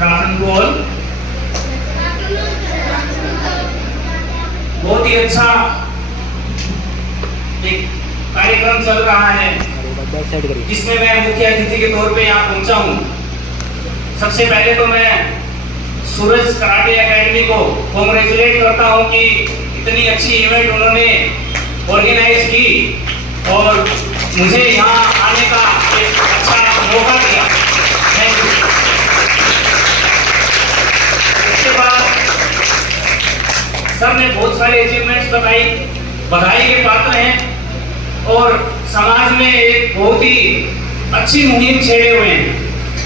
राफन गोल बहुत ही अच्छा एक कार्यक्रम चल रहा है जिसमें मैं मुख्य अतिथि के तौर पे यहाँ पहुंचा हूँ। सबसे पहले तो मैं सूरज कराटे एकेडमी को कॉन्ग्रेचुलेट करता हूँ कि इतनी अच्छी इवेंट उन्होंने ऑर्गेनाइज की और मुझे यहाँ आने का एक अच्छा मौका दिया। Thank you. उसके बाद सर ने बहुत सारे अचीवमेंट्स बताई, बधाई के पात्र हैं और समाज में एक बहुत ही अच्छी मुहिम छेड़े हुए हैं।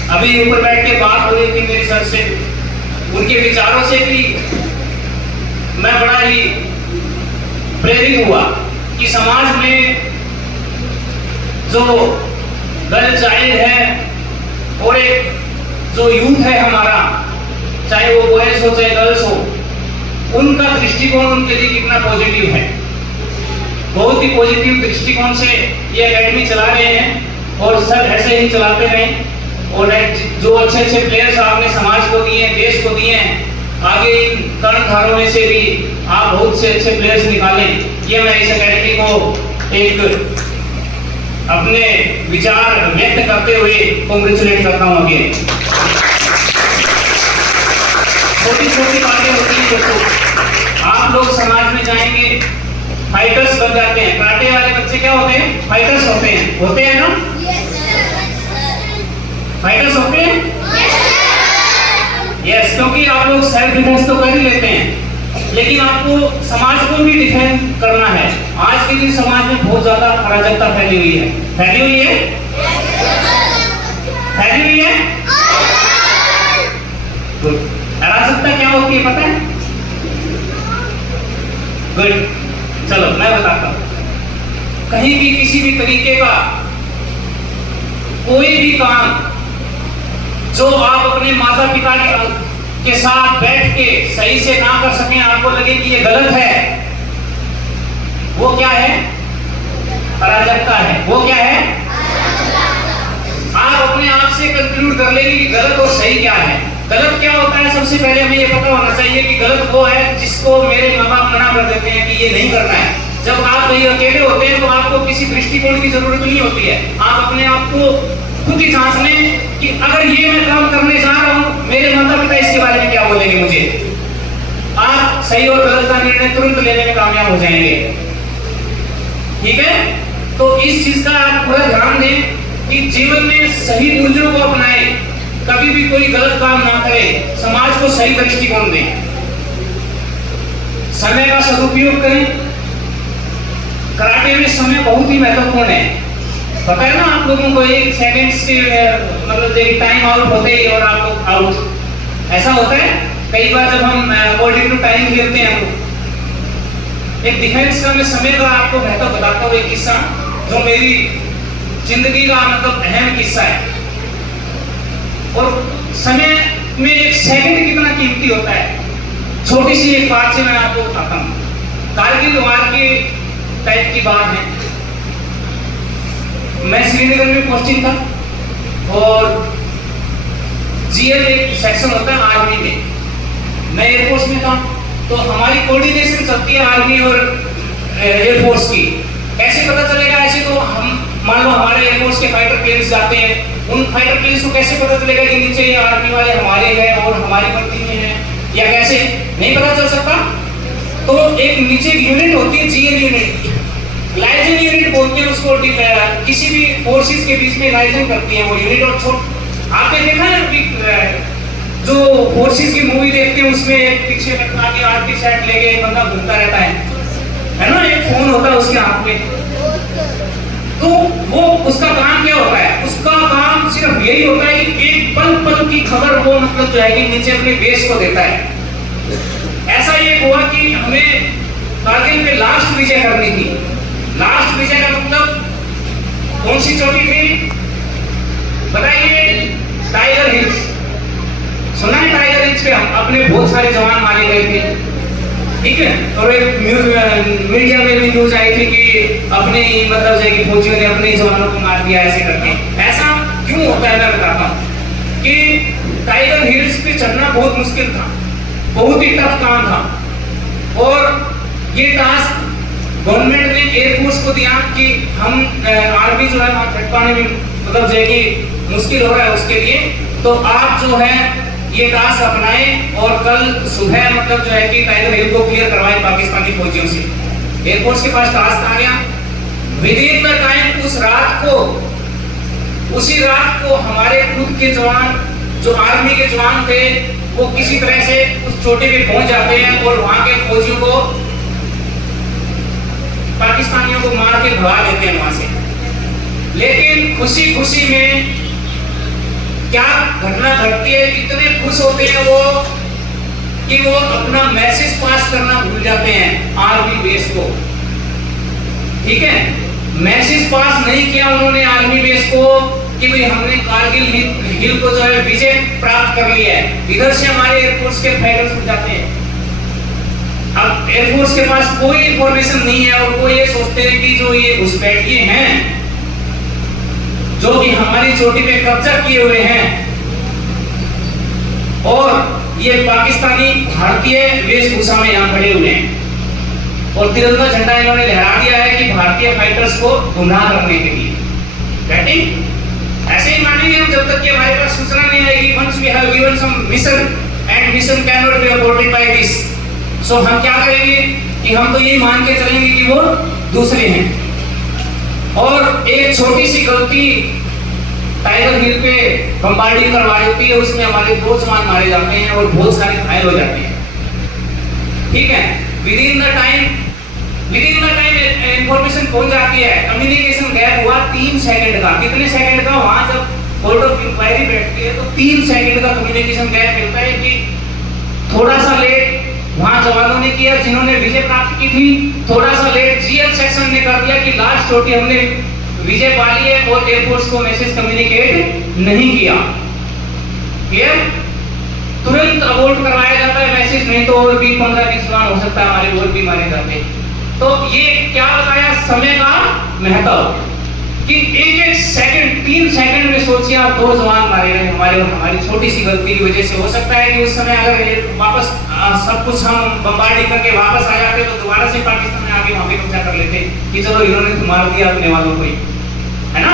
अभी ऊपर बैठ के बात हो रही थी मेरी सर से, उनके विचारों से भी मैं बड़ा ही प्रेरित हुआ कि समाज में जो गर्ल चाइल्ड है और एक जो यूथ है हमारा, चाहे वो बॉयज हो चाहे गर्ल्स हो, उनका दृष्टिकोण उनके लिए कितना पॉजिटिव है। बहुत ही पॉजिटिव दृष्टिकोण से ये एकेडमी चला रहे हैं और सर ऐसे ही चलाते रहें और जो अच्छे अच्छे प्लेयर्स आपने समाज को दिए हैं, देश को दिए हैं, आगे इन कर्णधारों में से भी आप बहुत से अच्छे प्लेयर्स निकालें। ये मैं इस एकेडमी को एक अपने विचार व्यक्त करते हुए कांग्रेचुलेट करता हूँ। आगे छोटी छोटी बातें होती हैं दोस्तों, आप लोग समाज में जाएंगे फाइटर्स बन जाते हैं। कराटे वाले बच्चे क्या होते हैं? फाइटर्स होते हैं ना? फाइटर्स होते हैं यस, क्योंकि आप लोग सेल्फ डिफेंस तो कर ही लेते हैं, लेकिन आपको समाज को भी डिफेंड करना है। आज के दिन समाज में बहुत ज्यादा अराजकता फैली हुई है। फैली हुई है? फैली हुई है? अराजकता क्या होती है पता है? गुड, चलो मैं बताता हूं। कहीं भी किसी भी तरीके का कोई भी काम जो आप अपने माता पिता के साथ बैठ के सही से ना कर सकें, आपको लगे कि ये गलत है, वो क्या है? अराजकता है। वो क्या है? आप अपने आप से कंक्लूड कर लेंगे कि गलत और सही क्या है। गलत क्या होता है? सबसे पहले हमें ये पता होना चाहिए कि गलत वो है जिसको मेरे माँ बाप मना कर देते हैं कि ये नहीं करना है। जब आप कहीं अकेले होते हैं तो आपको किसी दृष्टिकोण की जरूरत नहीं होती है। आप अपने आप को खुद ही जांच लें कि अगर ये मैं काम करने जा रहा हूँ, मेरे माता पिता इसके बारे में क्या बोलेंगे मुझे। आप सही और गलत का निर्णय तुरंत लेने में कामयाब हो जाएंगे। ठीक है, तो इस चीज का आप पूरा ध्यान दें कि जीवन में सही मूल्यों को अपनाएं, कभी भी कोई गलत काम ना करें, समाज को सही दृष्टिकोण दें, समय का सदुपयोग करें। कराटे में समय बहुत ही महत्वपूर्ण है। पता है ना आप लोगों को, एक सेकंड्स के मतलब एक टाइम आउट होते ही और आप लोग आउट, ऐसा होता है। कई बार जब हम अकॉर्डिंग टू टाइम खेलते हैं, एक डिफेंस का मैं समय का आपको महत्व बताता हूँ। एक किस्सा जो मेरी जिंदगी का मतलब अहम किस्सा है, और समय में एक सेकंड कितना कीमती होता है। छोटी सी एक बात से मैं आपको बताता हूँ। कारगिल वार के टाइप की बात है। मैं श्रीनगर में पोस्टिंग था और जीएल एक सेक्शन होता है आर्मी में, मैं एयरफोर्स में था। तो हमारी कोऑर्डिनेशन चलती है आर्मी और एयरफोर्स की। कैसे पता चलेगा? ऐसे तो हम मान लो हमारे एयरफोर्स के फाइटर प्लेन्स जाते हैं, उन फाइटर प्लेन्स को कैसे पता चलेगा कि नीचे ये आर्मी वाले हमारे हैं और हमारी भर्ती में है, या कैसे नहीं पता चल सकता। तो एक नीचे एक यूनिट होती है, जीएल यूनिट, लाइजन यूनिट बोलते हैं उसको। किसी भी फोर्सेस के बीच में लाइजन करती है वो यूनिट। और आपने देखा है जो फोर्सेस की मूवी देखते हैं उसमें एक पीछे लटका के आर्मी सेट लेके एक बंदा घूमता रहता है ना, एक फोन होता है उसके हाथ में। तो वो उसका काम क्या होता है? उसका काम सिर्फ यही होता है कि एक पल पल की खबर वो मतलब जो है कि नीचे अपने बेस को देता है। ऐसा ये हुआ कि हमें कारगिल पे लास्ट विजय करनी थी। लास्ट विजय का मतलब कौन सी चोटी थी बताइए? Tiger hills. सुना है टाइगर हिल्स पे हम अपने बहुत सारे जवान मारे गए थे। ठीक है, और एक मीडिया में भी न्यूज आई थी कि अपने मतलब फौजियों ने अपने जवानों को मार दिया ऐसे करके। ऐसा क्यों होता है मैं बताता हूँ कि टाइगर हिल्स पे चढ़ना बहुत मुश्किल था, बहुत ही टफ काम था। और ये टास्क गवर्नमेंट ने एयरफोर्स को दिया कि हम आर्मी जो है वहाँ चढ़ पाने में मतलब जो है कि मुश्किल हो रहा है उसके लिए, तो आप जो है ये टास्क अपनाएं और कल सुबह मतलब जो है कि टाइगर हिल को क्लियर करवाएं पाकिस्तानी फौजियों से। एयरफोर्स के पास टास्क आ गया, विदिन द टाइम उसी रात को हमारे खुद के जवान जो आर्मी के जवान थे वो किसी तरह से उस चोटी पे पहुंच जाते हैं और वहां के फौजियों को पाकिस्तानियों को मार के भगा देते हैं वहां से। लेकिन खुशी खुशी में क्या घटना घटती है, इतने खुश होते हैं वो कि वो अपना मैसेज पास करना भूल जाते हैं आर्मी बेस को। ठीक है, मैसेज पास नहीं किया उन्होंने आर्मी बेस को कि भाई हमने कारगिल हिल को जो है विजय प्राप्त कर लिया है। इधर से हमारे एयरफोर्स के फाइटर्स उठ जाते हैं। अब एयरफोर्स के पास कोई इंफॉर्मेशन नहीं है और वो ये सोचते हैं कि जो ये घुसपैठिए हैं जो कि हमारी चोटी पे कब्जा किए हुए हैं और ये पाकिस्तानी भारतीय वेशभूषा में यहाँ खड़े हुए हैं और तिरंगा झंडा इन्होंने लहरा दिया है कि भारतीय फाइटर्स को गुमराह करने के लिए। ऐसे ही मानेंगे हम जब तक कि हमारे पास सूचना नहीं आएगी। once we have given some mission and mission cannot be aborted by this, so हम क्या करेंगे कि हम तो यही मान के चलेंगे कि वो दूसरे हैं। और एक छोटी सी गलती टाइगर हिल पे बमबार्डिंग करवा देती है, उसमें हमारे 2 जवान मारे जाते हैं और बहुत सारे घायल हो जाते हैं। ठीक है, विदिन द टाइम इंफॉर्मेशन पहुंच जाती है। कम्युनिकेशन गैप हुआ 3 सेकंड का। कितने सेकंड का? वहां जब कोर्ट ऑफ इंक्वायरी बैठती है तो 3 सेकंड का कम्युनिकेशन गैप मिलता है कि थोड़ा सा लेट वहां जवानों ने किया जिन्होंने विजय प्राप्त की थी, थोड़ा सा लेट जीएल सेक्शन ने कर दिया कि लास्ट चोटी हमने विजय पा ली है और एयरफोर्स को मैसेज कम्युनिकेट नहीं किया। क्लियर? तुरंत अबॉर्ट करवाया जाता है मैसेज, नहीं तो और भी 15-20 जवान हो सकता है हमारे और भी मारे जाते। तो ये क्या बताया समय का महत्व कि एक सेकंड 3 सेकंड में सोचिए आप 2 जवान मारे गए हमारे और हमारी छोटी सी गलती की वजह से। हो सकता है कि उस समय अगर वापस सब कुछ हम बमबार्डिंग करके वापस आ जाते तो दोबारा से पाकिस्तान में आके वहां पे कब्जा कर लेते कि चलो इन्होंने तो मार दिया अपने वालों को ही, है ना।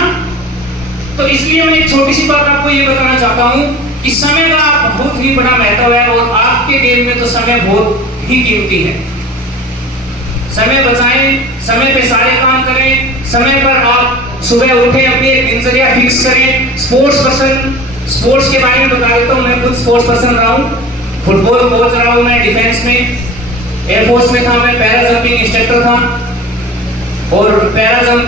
तो इसलिए मैं एक छोटी सी बात आपको ये बताना चाहता हूँ कि समय का बहुत ही बड़ा महत्व है और आपके गेम में तो समय बहुत ही कीमती है। समय बचाएं, समय पे सारे काम करें, समय पर आप सुबह उठें, अपनी एक दिनचर्या फिक्स करें। स्पोर्ट्स के बारे में बता देता हूँ। मैं खुद स्पोर्ट्स पर्सन रहा हूँ, फुटबॉल कोच रहा हूँ मैं, डिफेंस में, एयरफोर्स में था मैं, पैरा जंपिंग इंस्ट्रक्टर था। और पैरा जंप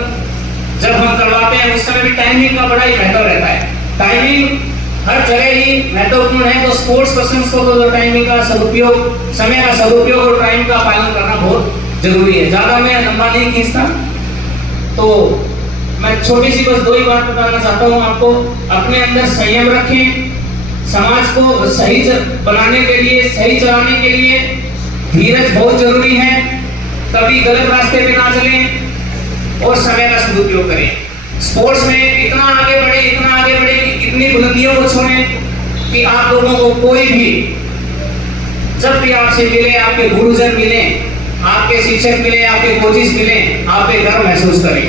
जब हम करवाते हैं उस समय भी टाइमिंग का बड़ा ही महत्व रहता है। टाइमिंग हर जगह ही महत्वपूर्ण है। तो स्पोर्ट्स पर्सन को तो टाइमिंग का सदुपयोग, समय का सदुपयोग और टाइम का पालन करना बहुत जरूरी है। ज्यादा मैं लंबा नहीं खींचता, तो मैं छोटी सी बस 2 ही बात बताना चाहता हूँ आपको। अपने अंदर संयम रखें, समाज को सही बनाने के लिए, सही चलाने के लिए धीरज बहुत जरूरी है। कभी गलत रास्ते पे ना चलें और समय का सदुपयोग करें। स्पोर्ट्स में इतना आगे बढ़े कि इतनी बुलंदियों को छोड़ें कि आप लोगों को कोई भी जब भी आपसे मिले, आपके गुरुजन मिले, आपके शिक्षक मिले, आपके कोचेस मिले, आप एक गर्व महसूस करें।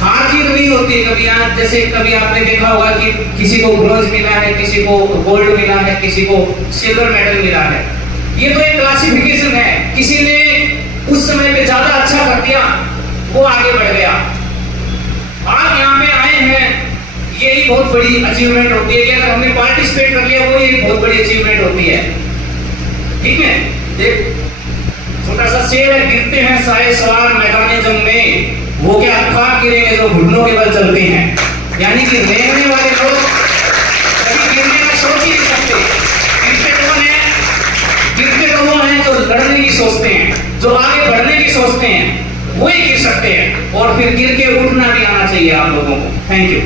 हार जीत नहीं होती कभी। आज जैसे कभी आपने देखा होगा कि किसी को ब्रोंज मिला है, किसी को गोल्ड मिला है, किसी को सिल्वर मेडल मिला है। ये तो एक क्लासिफिकेशन है। किसी ने उस समय पे ज्यादा अच्छा कर दिया, वो आगे बढ़ गया। आप यहाँ पे आए हैं, यही बहुत बड़ी अचीवमेंट होती है कि अगर हमने पार्टिसिपेट कर लिया, वो एक बहुत बड़ी अचीवमेंट होती है। ठीक है, एक छोटा सा शेर है, गिरते हैं सारे सवार मैदान जंग में, वो क्या खाक गिरेंगे जो घुटनों के बल चलते हैं। यानी कि रेंगने वाले लोग कभी गिरने का सोच ही नहीं सकते। गिरते तो वो हैं जो लड़ने की सोचते हैं, जो आगे बढ़ने की सोचते हैं, वो ही गिर सकते हैं। और फिर गिर के उठना भी आना चाहिए आप लोगों को। Thank you.